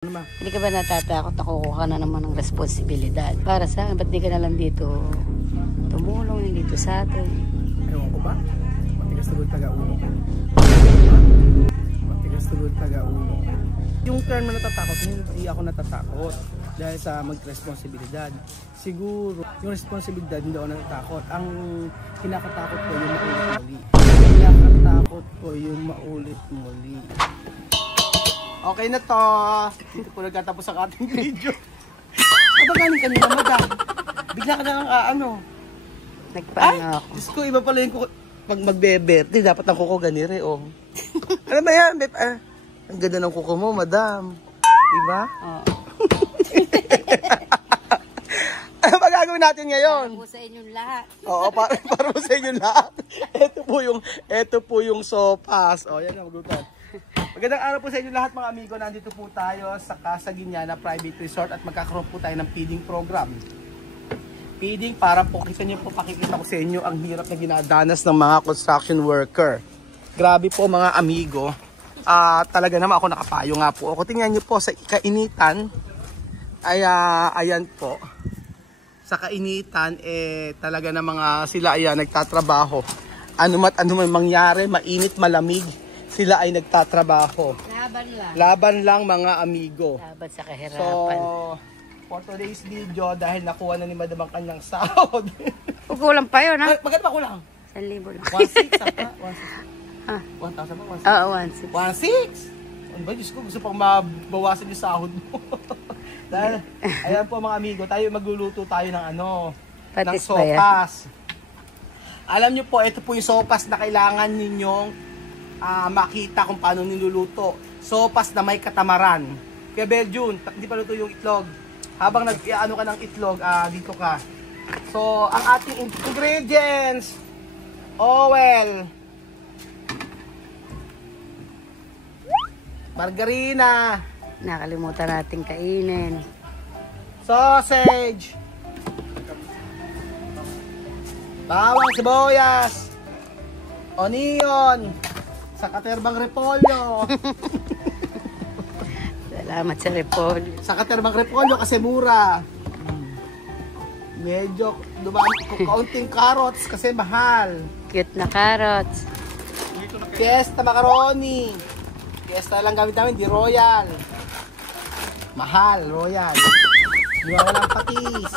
Hindi ka ba natatakot na kukuha ka na naman ng responsibilidad? Para sa akin, ba't di ka na lang dito tumulong dito sa atin? Ewan ko ba? Matigas tugod taga-ulo. Matigas tugod taga-ulo. Yung term na natatakot, hindi ako natatakot dahil sa mag-responsibilidad. Siguro, yung responsibilidad hindi ako natatakot. Ang kinakatakot ko yung maulit-muli. Kinakatakot ko yung maulit-muli. Okay na to. Dito po nagtatapos ang ating video. Aba galing kanina, madam. Bigla ka na Nagpaano ako. Diyos ko, iba pala yung kuko. Pag magbe-birthday, dapat ang kuko ganire, oh. Ano ba yan, babe? Ang ganda ng kuko mo, madam. Diba? Oo. Ano ba gagawin natin ngayon? Para po sa inyong lahat. Oo, para po sa inyo lahat. Ito po yung sopas. O, yan na, maglutan. Magandang araw po sa inyo lahat mga amigo. Nandito po tayo sa Casa Guiñana Private Resort at magkakaroon po tayo ng feeding program. Feeding para po, pakikita ko sa inyo ang hirap na ginadanas ng mga construction worker. Grabe po mga amigo. Talaga naman ako nakapayo nga po. Ako tingnan nyo po sa kainitan. Ayan po. Sa kainitan, talaga na mga sila nagtatrabaho. Ano man mangyari, mainit, malamig, sila ay nagtatrabaho. Laban lang. Laban lang mga amigo. Laban sa kahirapan. So, for today's video, dahil nakuha na ni Madam ang kanyang sahod. Kukulang pa yun, ha? Magkano ba kulang? 1,000 lang. 1,600 ata? 1,000 Ha? 1,000 ba? 1,600? Oo, 1,600? Ano ba? Diyos ko, gusto pang mabawasan yung sahod mo. Dahil, ayan po mga amigo, magluluto tayo ng ng Patis ba yan? sopas. Alam nyo po, ito po yung sopas na kailangan ninyong makita kung paano niluluto. Sopas na may katamaran. Kaya Beljun, hindi pa luto yung itlog. Habang nag-ano ka ng itlog, dito ka. So, ang ating ingredients, oil, margarina, Nakalimutan nating kainin. sausage, bawang sibuyas, onion, sakaterbang repolyo. Salamat sa repolyo. Sakaterbang repolyo kasi mura. Medyo kaunting carrots kasi mahal. Cute na carrots. Fiesta macaroni. Fiesta lang gamit namin, di royal. Mahal, royal. Di ba walang patis.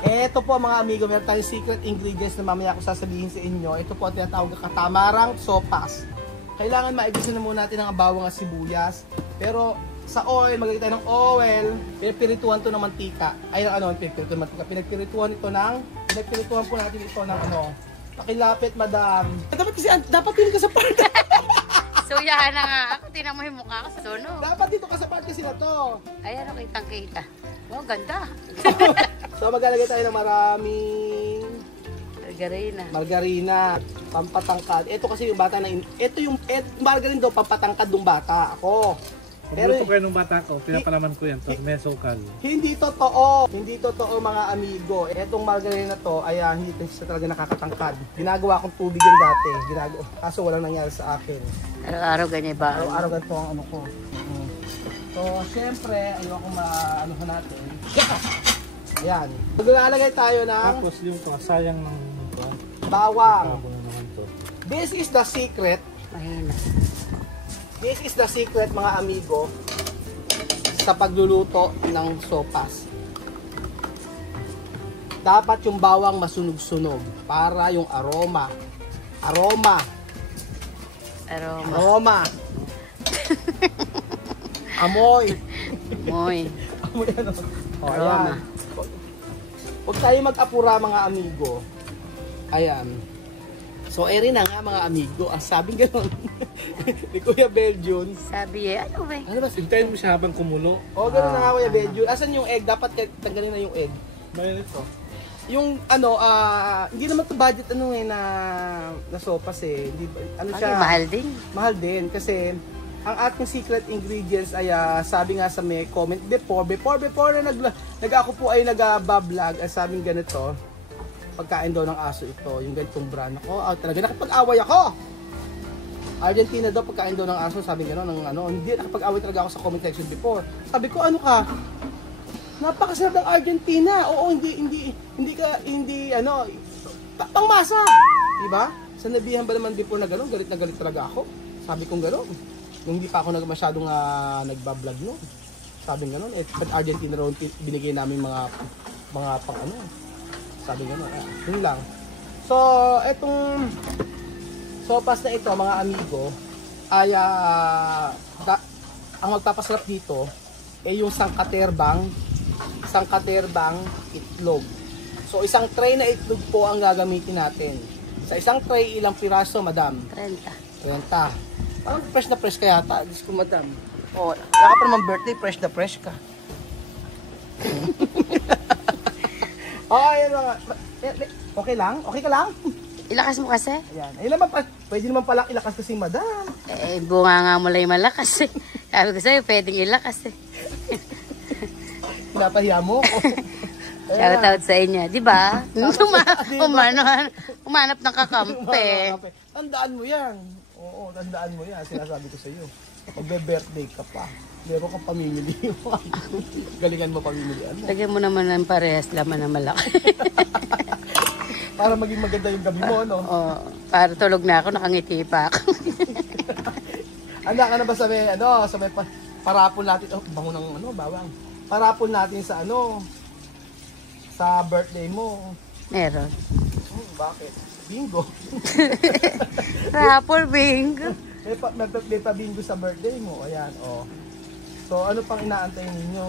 Ito po mga amigo, meron tayong secret ingredients na mamaya ko sasabihin sa inyo. Ito po ang tinatawag na katamarang sopas. Kailangan maibisan na muna natin ang bawang at sibuyas. Pero sa oil, maglagay tayo ng oil. Pinagpirituhan to ng mantika. Ay, pinagpirituhan ng mantika. Pinagpirituhan po natin ito ng Pakilapit, madam. Dapat kasi, dapat din ka sa part. Suyahan na nga ako. Tingnan mo yung mukha ko sa sunog. Dapat dito ka sa part kasi na to. Ayan, kitang-kita. Wow, ganda. So, maglalagay tayo ng maraming margarina, pampatangkad. Ito kasi yung bata na, margarina daw, pampatangkad ng bata. Ako. Pero ito kayo nung bata ko, pinapalaman ko yan, may sukal. Hindi totoo mga amigo. Etong margarina na to, hindi siya talaga nakakatangkad. Ginagawa kong tubig yan dati. Kaso walang nangyari sa akin. Araw-araw ganyan ba? Araw-araw ganito ang ko. So, syempre, maano natin. Ayan. Maglalagay tayo ng Tapos yung sayang ng bawang. naman to. This is the secret. Mahina. This is the secret mga amigo sa pagluluto ng sopas. Dapat yung bawang masunog-sunog para yung aroma. Amoy. Aroma. Huwag tayo mag-apura mga amigo. Ayan. So, rin na nga mga amigo. Ang sabing gano'n ni Kuya Beljun. Sabi ano ba? Ano ba? Hintayin mo siya habang kumulo. Gano'n na nga Kuya Beljun. Asan yung egg? Dapat tanggalin na yung egg. Bayan ito. Yung hindi naman to budget na sopas eh. Siya? Mahal din. Mahal din kasi ang ating secret ingredients ay sabi nga sa may comment before na ako po ay nag-vlog, sabing ganito. Pagkain daw ng aso ito, yung ganitong brand. Talaga nakapag-away ako. Argentina daw, pagkain daw ng aso, sabi gano'n, ng ano, hindi, nakapag-away talaga ako sa comment section before. Sabi ko, ano ka? Napakasarap ng Argentina. Oo, hindi, pangmasa. Diba? Sa nabihan ba naman before na gano'n, galit na galit talaga ako. Sabi kong gano'n. Yung hindi pa ako masyadong nagbablog no. Sabi gano'n, Argentina ron, binigay namin mga pang ano. Sabi gano'n, yun lang. So, etong sopas na ito, mga amigo, ay ang magpapasarap dito ay yung sangkaterbang itlog. So, isang tray na itlog po ang gagamitin natin. Sa isang tray, ilang piraso, madam? 30. 30. Parang fresh na fresh kaya yata. Diyos ko, madam. O, wala ka pa naman birthday, fresh na fresh ka. Ayan mga. Okay lang? Okay ka lang? Ilakas mo kasi? Ayan. Ayun naman pa. Pwede naman pala ilakas kasi madam. Bunga nga mo lang yung malakas eh. Sabi ko sa'yo, pwedeng ilakas eh. Pinapahiya mo ko. Shout out sa inyo, di ba? Umanap ng kakampi. Tandaan mo yan. Oo, tandaan mo yan. Sinasabi ko sa iyo. Magbe-birthday ka pa. Meron kang pamimili. Galingan mo pamimilian mo. Lagyan mo naman ng parehas laman na malaki. Para maging maganda yung gabi mo, no? Oo, para tulog na ako, nakangiti pa ako. Anda ka na ba sa may parapon natin? Oh, bango ng bawang. Parapon natin sa sa birthday mo. Meron. Bakit? Bingo. Rapol bingo. May pa bingo sa birthday mo. Ayan, oh. So, ano pang inaantay ninyo?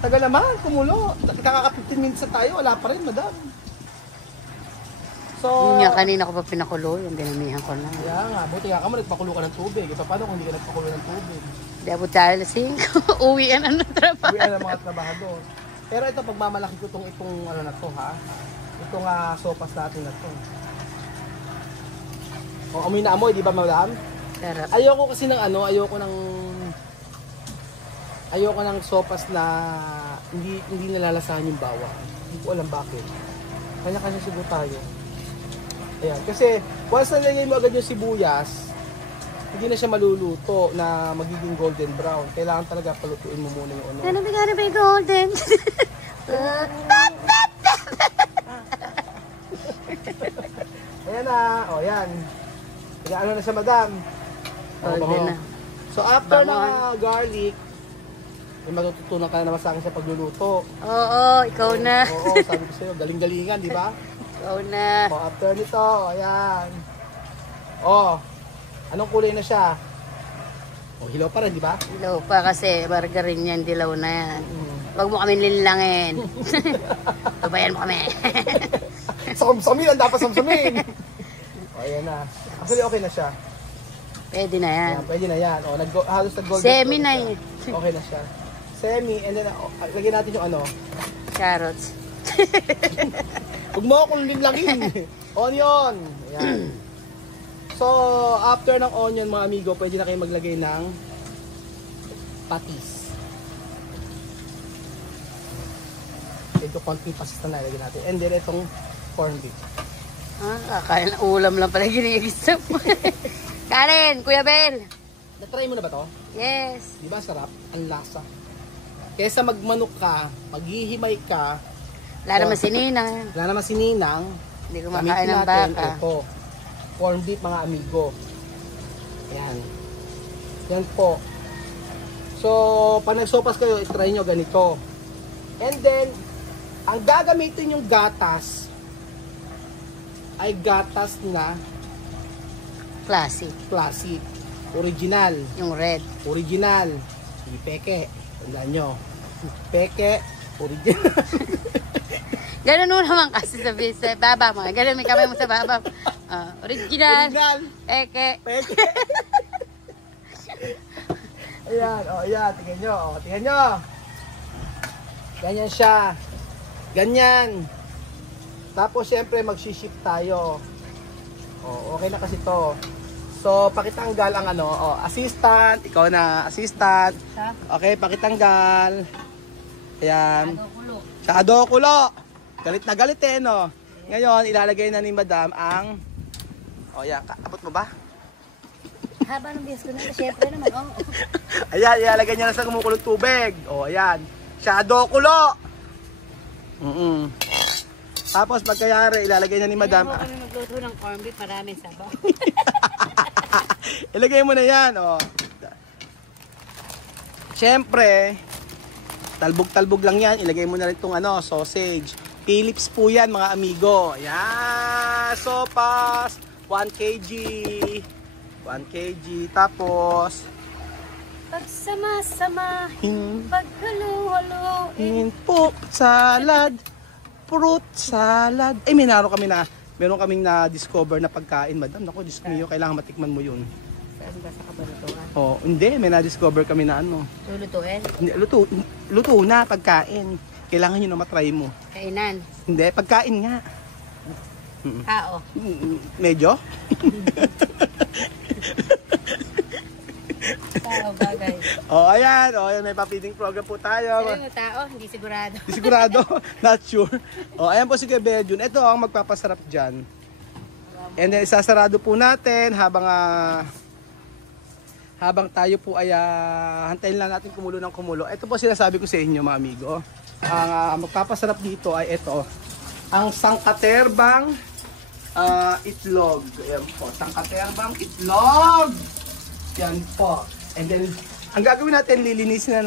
Tagal naman, kumulo. Kakaka-15 minutes na tayo, wala pa rin, madam. So, Yun nga, kanina ko pa pinakulo, yung dinamihan ko na. Kaya nga, buti nga ka mo, nagpakulo ka ng tubig. E, paano kung hindi ka nagpakulo ng tubig? Di abot tayo lasing. Uwian ang trabaho. Uwian ang mga trabahador. Pero ito, pagmamalaki ko itong ano na to, ha? Itong sopas natin na to. O, amoy na amoy, di ba, madam? Sarap. Ayoko kasi ng ayoko ng sopas na hindi nalalasahan yung bawang. Hindi ko alam bakit. Kanya-kanya siguro tayo. Ayan, kasi once nalagay mo agad yung sibuyas, hindi na siya maluluto na magiging golden brown. Kailangan talaga palutuin mo muna yung ano. Gano'n ba yung golden? Ayan na, o yan. Kaya ano na siya, madam? Golden na. So after na garlic, may matututunan ka na naman sa akin sa pagluluto. Oo, ikaw na. Oo, sabi ko sa'yo, galing-galingan, di ba? Ikaw na. O, after nito, ayan. O, anong kulay na siya? O, hilaw pa rin, di ba? Dilaw pa kasi, margarine yan, dilaw na yan. Huwag mo kami linlangin. Tubayan mo kami. Samsamin, ang dapat samsamin. O, ayan na. Actually, okay na siya. Pwede na yan. Ayan, pwede na yan. O, halos nag-golden. Semi na yun. Okay na siya. Semi, and then, lagyan natin yung ano. Carrots. Huwag mo akong linlangin. Onion. Ayan. So, after ng onion, mga amigo, pwede na kayo maglagay ng patis. Ito, konting patis na nalagyan natin. And then, itong corned beef. Kakain ng ulam lang pala ginigisa mo. Karen, Kuya Bel. Na-try mo na ba to? Yes. Di ba sarap? Ang lasa. Kesa magmanok ka, maghihimay ka, Wala naman si Ninang. wala naman si Ninang, Hindi ko gamitin makain ng natin baka. ito. Corned beef, mga amigo. Yan. Yan po. So, pag nagsopas kayo, try nyo ganito. And then, ang gagamitin yung gatas ay gatas na Classic. classic. Original. Yung red. Original. Hindi peke. Tandaan nyo. Peke. Original. Ganun mo naman kasi sa baba mo. Ganun may kamay mo sa baba. Original. Original. Eke. Peke. Ayan. O, ayan. Tingnan nyo. O, tingnan nyo. Ganyan siya. Ganyan. Tapos, syempre, mag-ship tayo. O, okay na kasi to. So, pakitanggal ang assistant. Ikaw na, assistant. Okay, pakitanggal. Ayan. Sa adokulo. Galit na galit no. Ngayon, ilalagay na ni Madam ang... O, yan. Abot mo ba? haba ng bihis ko na. Siyempre naman, oh. Ayan, ilalagay niya na sa kumukulong tubig. O, ayan. Shadow kulo. Tapos pagkayari, ilalagay niya ni Madam. Kaya kami magluto ng corned beef, maraming sabaw. Ilagay mo na yan, o. Siyempre, talbog-talbog lang yan. Ilagay mo na rin itong sausage. Philips po yan, mga amigo. Ayan, sopas. 1 kg. 1 kg. Tapos, pagsama-samahin, paghalo-haloin. pork salad. Fruit salad. Eh, meron kaming na-discover na pagkain, Madam. Naku, Diyos mio, kailangan matikman mo yun. Saan ba sa kabalutuan? Oh, hindi. May na-discover kami na Lulutuin? Hindi, luto na pagkain. Kailangan nyo na matry mo. Kainan? Hindi, pagkain nga. Tao? Medyo? Tao bagay. Ayan, may pa-feeding program po tayo. Sabi mo tao? Hindi sigurado. Hindi sigurado, not sure. Ayan po si Kuya Beljun. Ito ang magpapasarap dyan. And then isasarado po natin habang tayo po ay hantayin lang natin kumulo ng kumulo. Ito po sinasabi ko sa inyo, mga amigo. Ang magpapasarap dito ay ito. Ang sangkaterbang itlog. Ayan po, sangkaterbang itlog. Yan po. And then, ang gagawin natin, lilinisin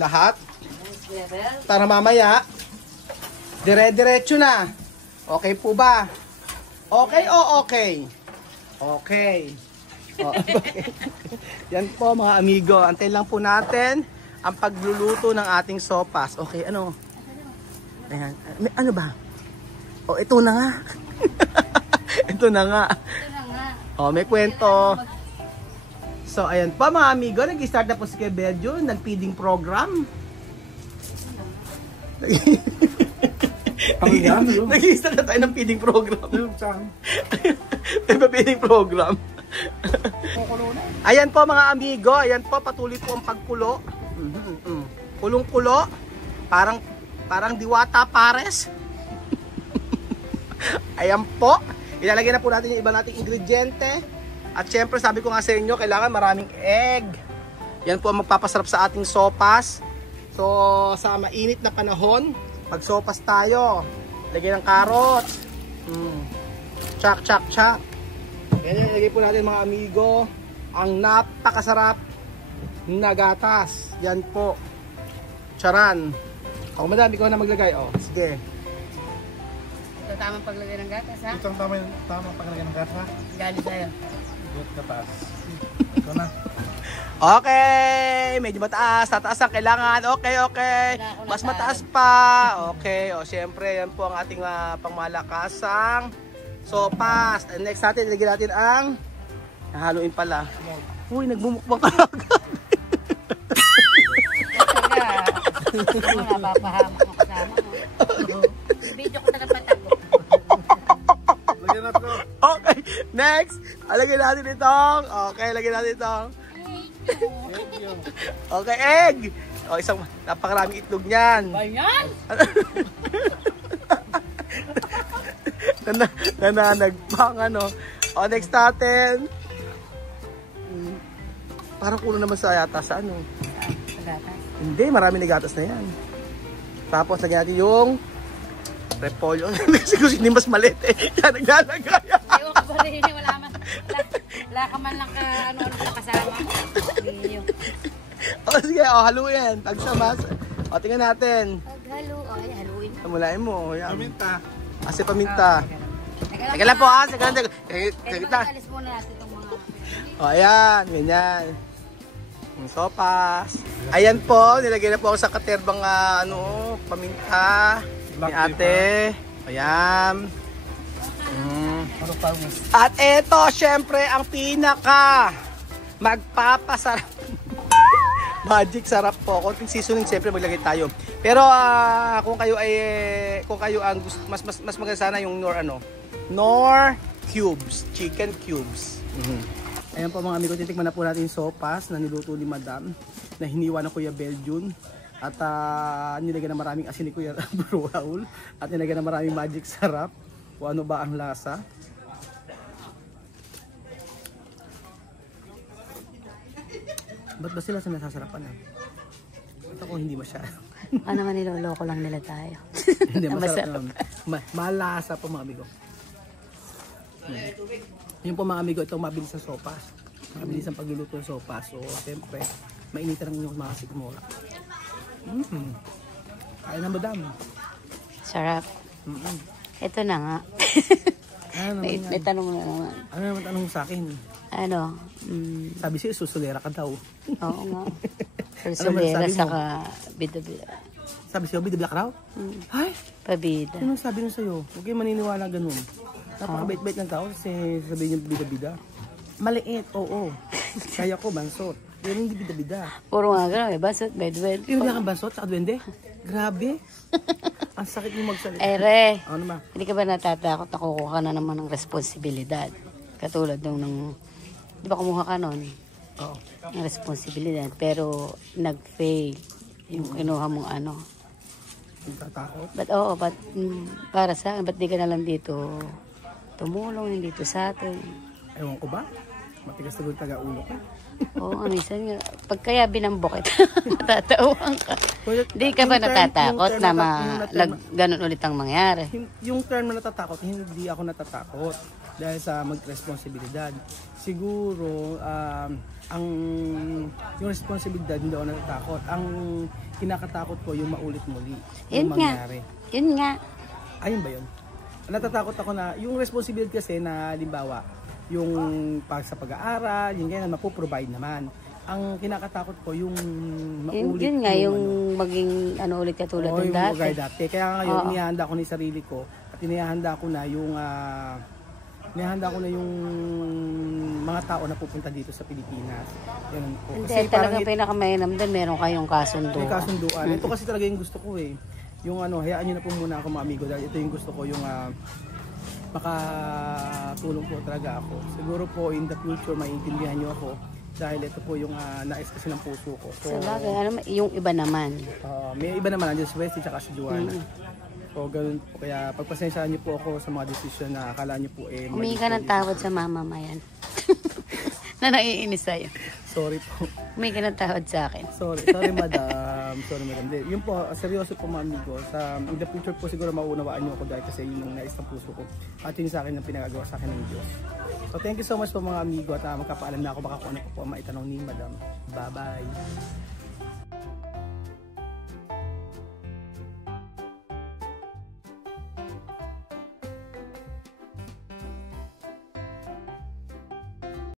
lahat. Para mamaya, dire-diretso na. Okay po ba? Okay o okay? Okay. Okay. Yan po, mga amigo. Antayin lang po natin ang pagluluto ng ating sopas. Okay, ano? Ayan. Ano ba? Ito na nga. Ito na nga. May kwento. So, ayan po, mga amigo. Nag-start na po si Kuya Beljun. Nag-feeding program. Nag-start na tayo ng feeding program. Feeding program. Ayan po, mga amigo. Ayan po, patuloy po ang pagkulo. Kulong-kulo. Parang Diwata Pares. Ayan po. Ilalagay na po natin yung iba nating ingrediente. At syempre, sabi ko nga sa inyo, kailangan maraming egg. Yan po ang magpapasarap sa ating sopas. So, sa mainit na panahon, pag sopas tayo, lagay ng carrots. Chak, chak, chak. Yan, ilagay po natin, mga amigo, ang napakasarap na gatas. Yan po. Charan. Madam, ikaw na maglagay. Sige. Ito tamang paglagay ng gatas, ha? Ito ang tamang paglagay ng gas, ha? Galing sa'yo. Kataas. Ito na. Okay, medyo mataas. Tataas ang kailangan. Okay. Mas mataas pa. Okay, syempre, yan po ang ating pangmalakasang sopas. And next natin, ilagay natin ang haluin pala. Uy, nagmumukbang ka agad. Ano nga, papahamak mo kasama mo. Video ko na napatago. Lagyan natin ko. Okay, next. Lagyan natin itong. Okay, lagyan natin itong. Okay, egg. Isang napakaraming itlog niyan. Banyan! Nananagpang next natin. Parang kulo naman sa yata sa ano. Sa gatas? Hindi, marami na gatas na yan. Tapos lagyan natin yung repolyo. Siguro hindi mas malit eh. Yan, naglalagay. Ayaw ka ba rin, wala ka man lang ano sa kasama. Sige, haluin. Pagsamas. Tingnan natin. Paghalo, haluin. Mulain mo. Yan. Paminta. Kasi paminta. Teka lang po ha. Sige lang. Alis muna natin itong mga... Ayan. Ganyan. Yung sopas. Ayan po. Nilagay na po ako sa katerbang paminta. Ni ate. Ayan. At ito, syempre, ang pinaka magpapasarap. Magic sarap po. Konting seasoning, syempre maglagay tayo. Pero kung kayo ang mas maganda sana yung Knorr cubes, chicken cubes. Ayan po, mga amigo, titikman na po natin yung sopas na niluto ni Madam, na hiniwa na Kuya Beljun. At nilagyan na maraming asin ni Kuya Raul. At nilagyan na maraming magic sarap. Kung ano ba ang lasa. Ba't ba sila sinasasarapan na? Ba't ako hindi masyado? Ano naman niloloko lang nila tayo. Hindi, Na masarap naman. Malasa po mga amigo. Yun po mga amigo, itong mabilis sa sopas. Mabilis ang pagluluto ng sopas. So, siyempre, mainitan ang inyong mga sigmura. Kaya na madam. Sarap. Ito na nga. Ano may tanong na naman. Ano naman tanong sa akin? Ano? Sabi siya, susulera ka daw. Oo nga. Ano Solera masasabi mo? saka bida-bida. Sabi siya, bida black raw? Ay, Pabida. anong sabi nun sa'yo? Huwag kayong maniniwala ganun. Napakabait-bait ng tao kasi sabihin niyo bida-bida. Maliit, oo. Kaya ko, bansot. Pero hindi bida-bida. Puro nga gano'n. Basot, bedwed. Yung wala kang bansot, saka duwende? Grabe. Ang sakit mo magsalita. Ere, Ano ma? hindi ka ba natatakot na kukuha ka na naman ng responsibilidad? Katulad nung di ba kumuha ka nun? Oo. Ng responsibilidad. Pero nag-fail. Yung kinuha mong ano. Yung tatakot. Ba't para sa akin, ba't di ka na lang dito tumulong dito sa atin? Ewan ko ba? Matigas na taga ulo ko. Oo, minsan nga, pag kaya binambok kita, matatawang ka. Di ka ba natatakot na ganun ulit ang mangyari? Yung term na natatakot, hindi ako natatakot dahil sa mag-responsibilidad. Siguro, yung responsibilidad hindi ako natatakot. Ang kinakatakot ko yung maulit muli. Yun Yung nga. mangyari. Yun nga. Ayun ba yun? Natatakot ako na, yung responsibility kasi na, limbawa, yung sa pag-aaral, yung ganyan, mapoprovide naman. Ang kinakatakot ko, yung maulit. Yun nga, yung maging ulit katulad ng dati. dati. Kaya ngayon, inihanda ko na yung sarili ko at inihanda ko na yung mga tao na pupunta dito sa Pilipinas. Ganun po. Hindi, talagang pinakamainam din, meron kayong kasunduan. May kasunduan. Ito kasi talaga yung gusto ko eh. Yung hayaan nyo na po muna ako mga amigo dahil ito yung gusto ko, yung makatulong po talaga ako. Siguro po in the future maintindihan nyo ako dahil ito po yung nais kasi ng puso ko. So, sa bagay, yung iba naman. may iba naman, nandiyan si Wesley tsaka si Joanna. So ganun po, kaya pagpasensyaan niyo po ako sa mga desisyon na akala niyo po Humingi ka ng tawad sa mama mayan. Na naiinis sa'yo. Sorry po. Humingi ka ng tawad sa akin. Sorry madam. Sorry madam. Yun po, seryoso po mga amigo. In the future po siguro maunawaan niyo ako dahil kasi yun ang nais ng puso ko. At yun sa akin ang pinagagawa sa akin ng Diyos. So thank you so much po mga amigo at magkapaalam na ako baka kung ano po ang maitanong ni madam. Bye bye.